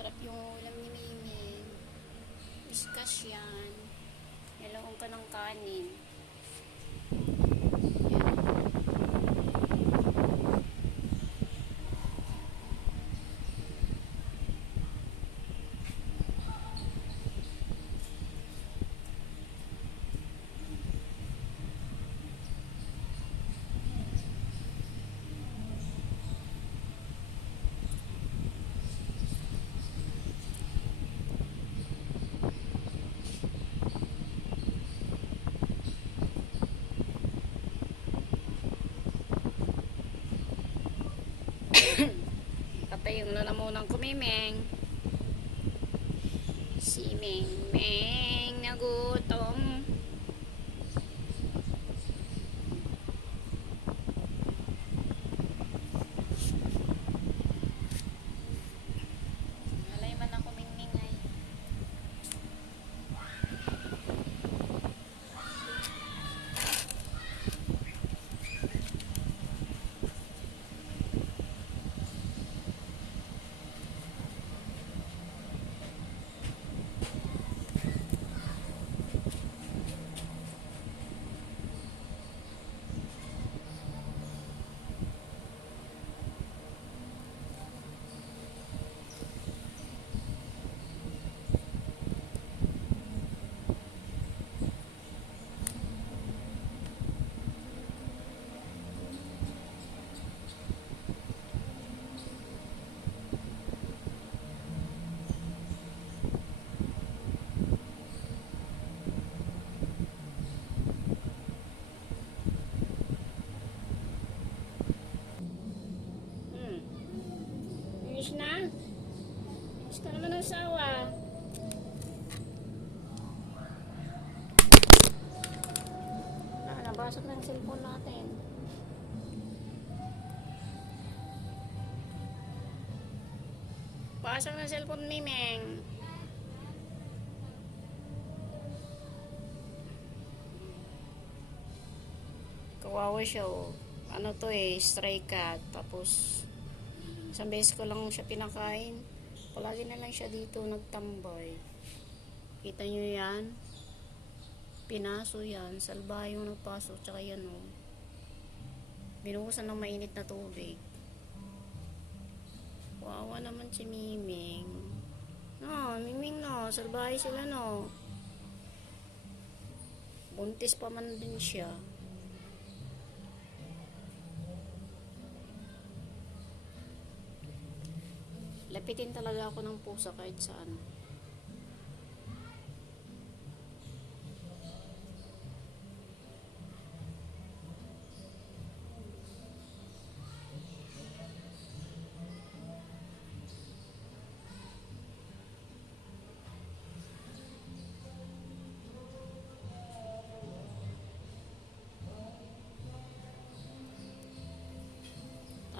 Sarap yung ulam ni Mimi. Discuss yan. Nilawang ka ng kanin. Patay yung lalamunan ko, Mimeng. Si Meng nagutom. Alay man ako, Mingming ay. Finish na? Finish ka naman ng sawa. Nabasag ng cellphone natin. Basag ng cellphone ni Meng. Kawawa siya, oh. Ano to eh, stray cat. Tapos isang beses ko lang siya pinakain. Palagi na lang siya dito nagtambay. Kita nyo yan? Pinaso yan. Salbahe yung nagpaso. Tsaka yan, oh. Binuhusan ng mainit na tubig. Wawa naman si Miming. No, Miming no. Salbahe sila no. Buntis pa man din siya. Lapitin talaga ako ng pusa kahit saan.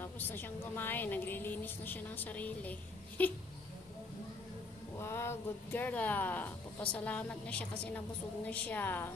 Tapos na siyang kumain, naglilinis na siya ng sarili. Wow, good girl ah. Papasalamat na siya kasi nabusog na siya.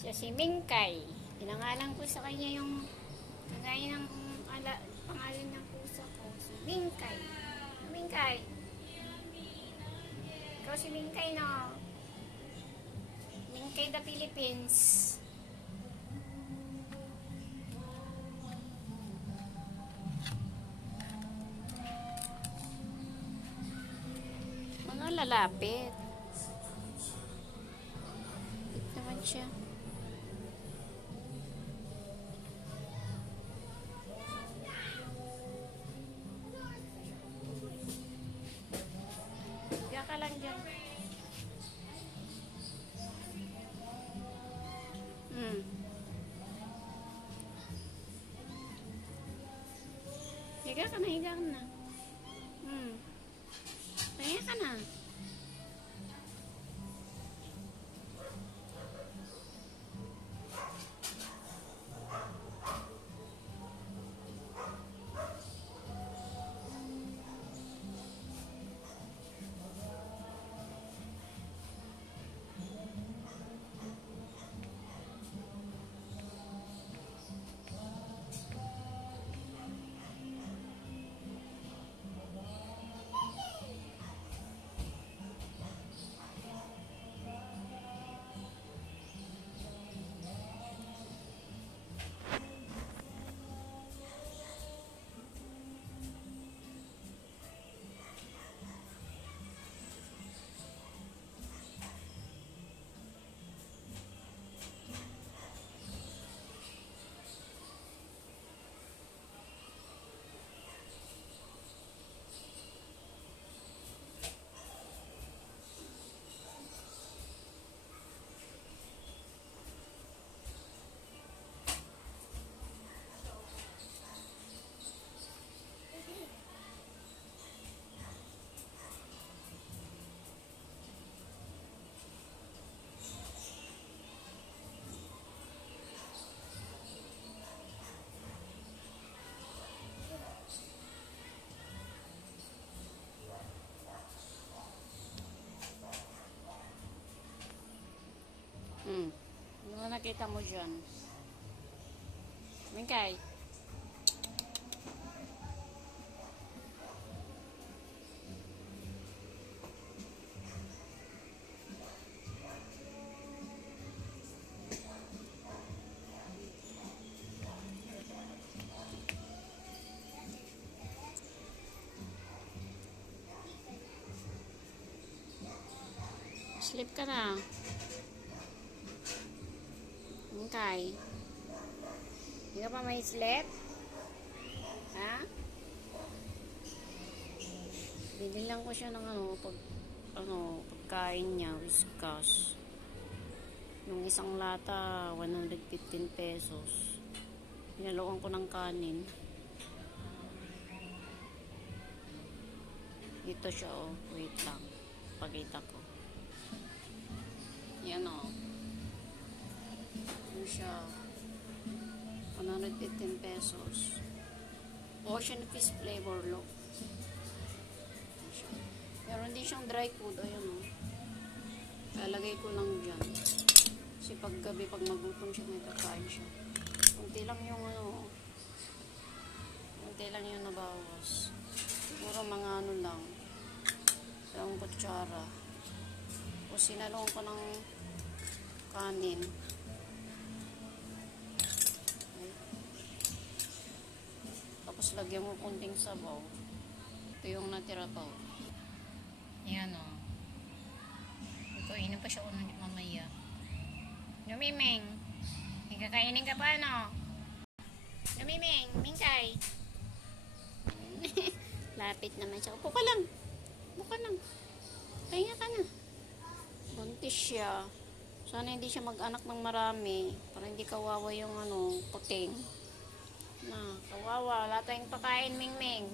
Siya si Mingkay. Pinangalan ko sa kanya yung gaya ng pangalan ng pusa ko. Si Mingkay. Mingkay. Ikaw si Mingkay, no? Mingkay the Philippines. Mga lalapit. Ito naman siya. Ka lang dyan. Higa ka na, higa ka na. Hmm. Kaya ka na. Ano nakita mo dyan? Mingkay. Sleep ka na. Mingkay. Hindi ka pa may sleep? Ha? Binilang ko siya ng pagkain niya, Whiskas. Yung isang lata, 115 pesos. Pinalokan ko ng kanin. Ito siya, oh. Wait lang. Pakita ko. Yan, oh. Yan siya. 115 pesos. Ocean fish flavor look. Pero hindi siyang dry food. Ayan, oh. Lalagay ko lang dyan. Kasi pag gabi, pag magutom siya, may kakain siya. Kunti lang yung kunti lang yung nabawas. Siguro mga lang. Isang kutsara. O sinalong ko ng kanin. Okay. Tapos lagyan mo kunting sabaw. Ito yung natira pa. Yan, o. Ito, inom pa siya ulit mamaya. Lumiming. May kakainin ka pa, no? Lumiming. Mingkay. Lapit naman siya. Upo ka lang. Upo ka lang. Kaya ka na. Buntis siya. Sana hindi siya mag-anak ng marami. Para hindi kawawa yung puting. Na, kawawa. Wala tayong pakain, Mingming.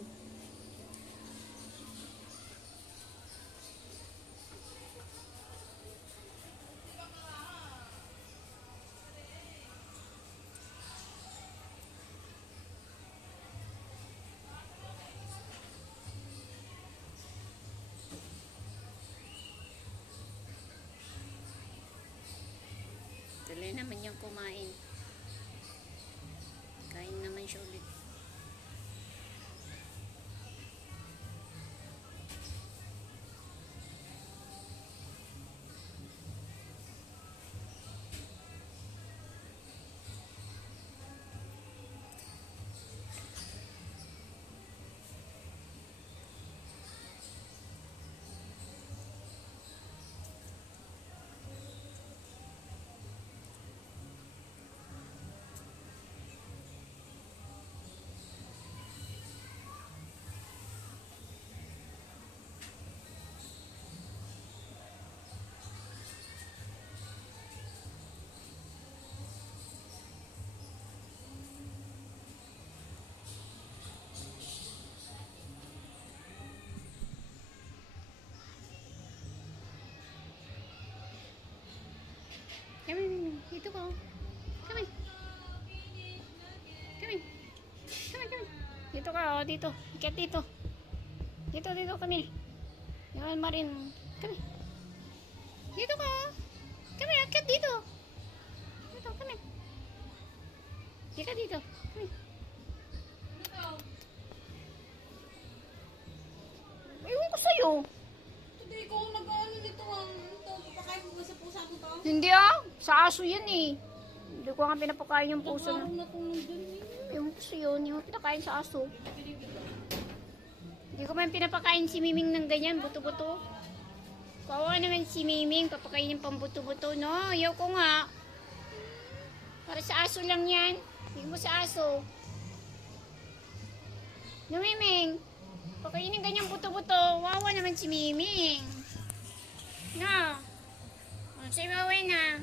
Tuloy naman yung kumain. Kain naman siya ulit. Dito ka, oh. Come on. Come on. Come on, come on. Dito ka, oh. Dito. Ikat dito. Dito, dito, kami. Yan, Marin. Kami. Dito ka, oh. Kami, ikat dito. Dito, kami. Dito, dito. Kami. Ewan ko sa'yo. Hindi ko nag-ano nito ang ito. Papakain mo ba sa pusa mo to? Hindi ah. Sa aso yan eh. Hindi ko nga pinapakain yung puso na. Nagkaroon na kung nandun eh. Yung puso yun. Hindi mo pinakain sa aso. Hindi ko man pinapakain si Miming ng ganyan. Buto-buto. Kawawa naman si Miming. Papakain ng pambuto-buto. No, ayaw ko nga. Para sa aso lang yan. Hindi mo sa aso. No, Miming. Pakainin ganyan buto-buto. Wawa naman si Miming. No. Sa'yo wawa na.